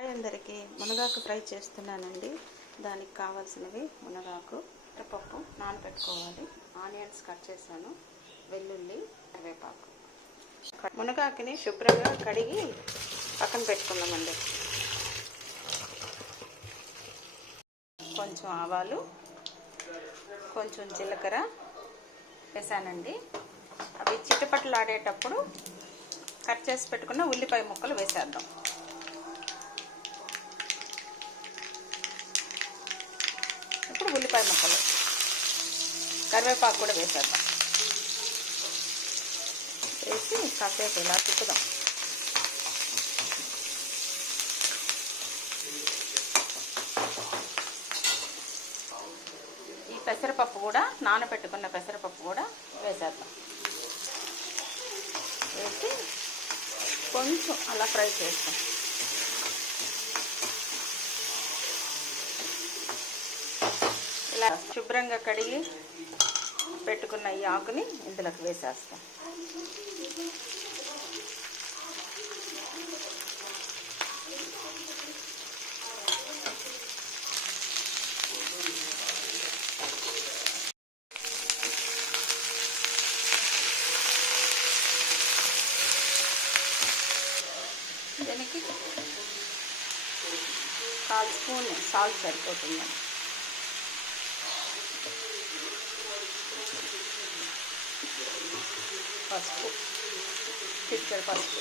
Hi అందరికీ, మునగాకు fry చేస్తున్నానండి. దానికి కావాల్సినవి మునగాకు, పప్పు నానబెట్టుకోవాలి, ఆనియన్స్ కట్ చేశాను, వెల్లుల్లి, కరివేపాకు. మునగాకుని శుభ్రంగా కడిగి పక్కన పెట్టుకున్నామండి. కొంచెం ఆవాలు, కొంచెం జీలకర్ర వేసానండి. అవి చిటపటలాడేటప్పుడు కట్ చేసి పెట్టుకున్న ఉల్లిపాయ ముక్కలు వేసేద్దాం. ఇప్పుడు ఉల్లిపాయ ముక్కలు, కరివేపాకు కూడా వేసేద్దాం. వేసి కాసేపు ఇలా తిప్పుదాం. ఈ పెసరపప్పు కూడా, నానబెట్టుకున్న పెసరపప్పు కూడా వేసేద్దాం. వేసి కొంచెం అలా ఫ్రై చేస్తాం. ఇలా శుభ్రంగా కడిగి పెట్టుకున్న ఈ ఆకుని ఇందులోకి వేసేస్తాం. దీనికి 1/4 స్పూన్ సాల్ట్ సరిపోతుంది. పసుపు, చిటికెడు పసుపు.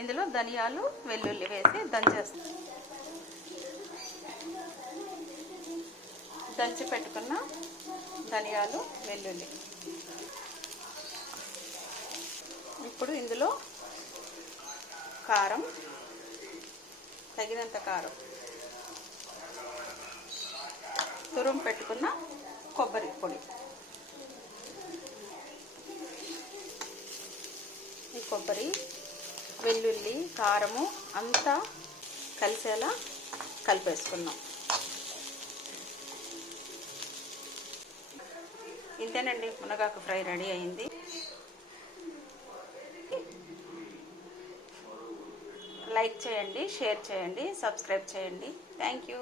ఇందులో ధనియాలు, వెల్లుల్లి వేసి దంచేస్తాం. దంచి పెట్టుకున్న ధనియాలు, వెల్లుల్లి. ఇప్పుడు ఇందులో కారం, తగినంత కారం, తురుము పెట్టుకున్న కొబ్బరి పొడి. ఈ కొబ్బరి, వెల్లుల్లి, కారము అంతా కలిసేలా కలిపేసుకున్నాం. ఇంతేనండి, మునగాకు ఫ్రై రెడీ అయింది. లైక్ చేయండి, షేర్ చేయండి, సబ్స్క్రైబ్ చేయండి. Thank you.